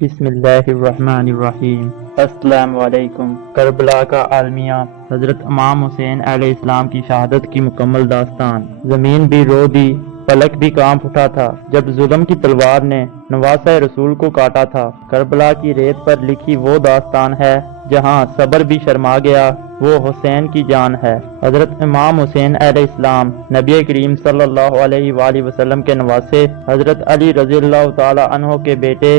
بسم اللہ الرحمن الرحیم۔ السلام علیکم۔ کربلا کا عالمیہ، حضرت امام حسین علیہ السلام کی شہادت کی مکمل داستان۔ زمین بھی رو دی، فلک بھی کانپ اٹھا تھا جب ظلم کی تلوار نے نواسہ رسول کو کاٹا تھا۔ کربلا کی ریت پر لکھی وہ داستان ہے جہاں صبر بھی شرما گیا، وہ حسین کی جان ہے۔ حضرت امام حسین علیہ السلام نبی کریم صلی اللہ علیہ وآلہ وسلم کے نواسے، حضرت علی رضی اللہ تعالی عنہ کے بیٹے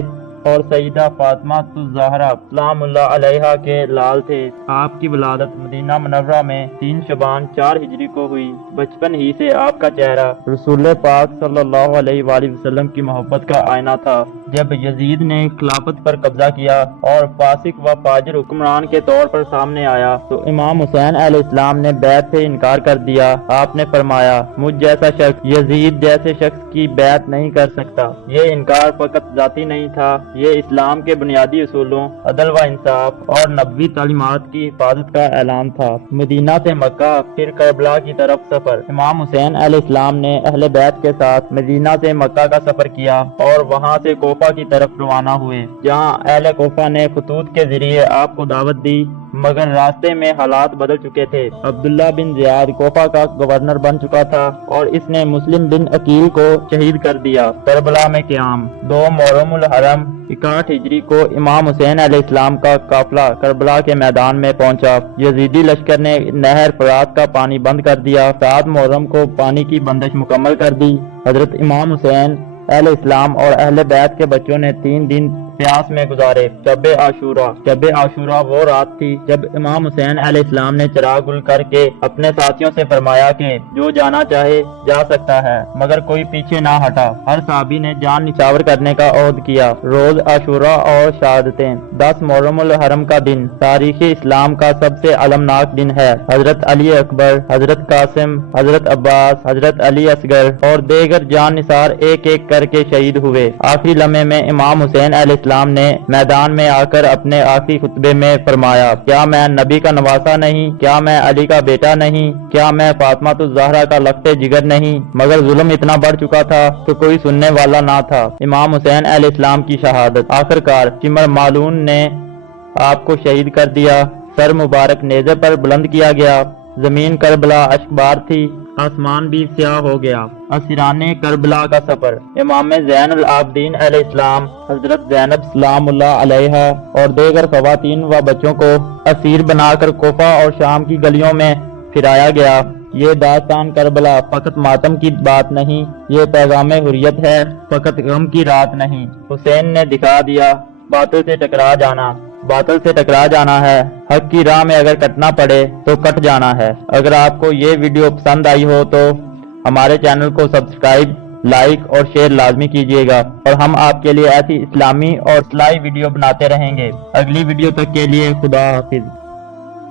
اور سیدہ فاطمہ الزہرا سلام اللہ علیہا کے لال تھے۔ آپ کی ولادت مدینہ منورہ میں 3 شعبان 4 ہجری کو ہوئی۔ بچپن ہی سے آپ کا چہرہ رسول پاک صلی اللہ علیہ وآلہ وسلم کی محبت کا آئینہ تھا۔ جب یزید نے خلافت پر قبضہ کیا اور فاسق و فاجر حکمران کے طور پر سامنے آیا تو امام حسین علیہ السلام نے بیعت سے انکار کر دیا۔ آپ نے فرمایا، مجھ جیسا شخص یزید جیسے شخص کی بیعت نہیں کر سکتا۔ یہ انکار فقط ذاتی نہیں تھا، یہ اسلام کے بنیادی اصولوں، عدل و انصاف اور نبوی تعلیمات کی حفاظت کا اعلان تھا۔ مدینہ سے مکہ پھر کربلا کی طرف سفر۔ امام حسین علیہ السلام نے اہل بیت کے ساتھ مدینہ سے مکہ کا سفر کیا اور وہاں سے کوفہ کی طرف روانہ ہوئے، جہاں اہل کوفہ نے خطوط کے ذریعے آپ کو دعوت دی، مگر راستے میں حالات بدل چکے تھے۔ عبداللہ بن زیاد کوفہ کا گورنر بن چکا تھا اور اس نے مسلم بن عقیل کو شہید کر دیا۔ کربلا میں قیام۔ 2 محرم الحرم 61 ہجری کو امام حسین علیہ السلام کا قافلہ کربلا کے میدان میں پہنچا۔ یزیدی لشکر نے نہر فرات کا پانی بند کر دیا۔ 7 محرم کو پانی کی بندش مکمل کر دی۔ حضرت امام حسین علیہ السلام اور اہل بیت کے بچوں نے 3 دن پیاس میں گزارے۔ شب عاشورہ وہ رات تھی جب امام حسین علیہ السلام نے چراغ گل کر کے اپنے ساتھیوں سے فرمایا کہ جو جانا چاہے جا سکتا ہے، مگر کوئی پیچھے نہ ہٹا۔ ہر صحابی نے جان نچھاور کرنے کا عہد کیا۔ روز عاشورہ اور شہادتیں۔ 10 محرم الحرم کا دن تاریخ اسلام کا سب سے المناک دن ہے۔ حضرت علی اکبر، حضرت قاسم، حضرت عباس، حضرت علی اصغر اور دیگر جان نثار ایک ایک کر کے شہید ہوئے۔ آخری لمحے میں امام حسین علیہ السلام نے میدان میں آ کر اپنے آخری خطبے میں فرمایا، کیا میں نبی کا نواسہ نہیں؟ کیا میں علی کا بیٹا نہیں؟ کیا میں فاطمہ الزہرا کا لخت جگر نہیں؟ مگر ظلم اتنا بڑھ چکا تھا کہ کوئی سننے والا نہ تھا۔ امام حسین علیہ السلام کی شہادت۔ آخرکار چمر مالون نے آپ کو شہید کر دیا۔ سر مبارک نیزے پر بلند کیا گیا۔ زمین کربلا اشکبار تھی، آسمان بھی سیاہ ہو گیا۔ اسیران کربلا کا سفر۔ امام زین العابدین علیہ السلام، حضرت زینب سلام اللہ علیہا اور دیگر خواتین و بچوں کو اسیر بنا کر کوفہ اور شام کی گلیوں میں پھرایا گیا۔ یہ داستان کربلا فقط ماتم کی بات نہیں، یہ پیغام حریت ہے، فقط غم کی رات نہیں۔ حسین نے دکھا دیا، باطل سے ٹکرا جانا ہے، حق کی راہ میں اگر کٹنا پڑے تو کٹ جانا ہے۔ اگر آپ کو یہ ویڈیو پسند آئی ہو تو ہمارے چینل کو سبسکرائب، لائک اور شیئر لازمی کیجیے گا، اور ہم آپ کے لیے ایسی اسلامی اور اصلاحی ویڈیو بناتے رہیں گے۔ اگلی ویڈیو تک کے لیے خدا حافظ۔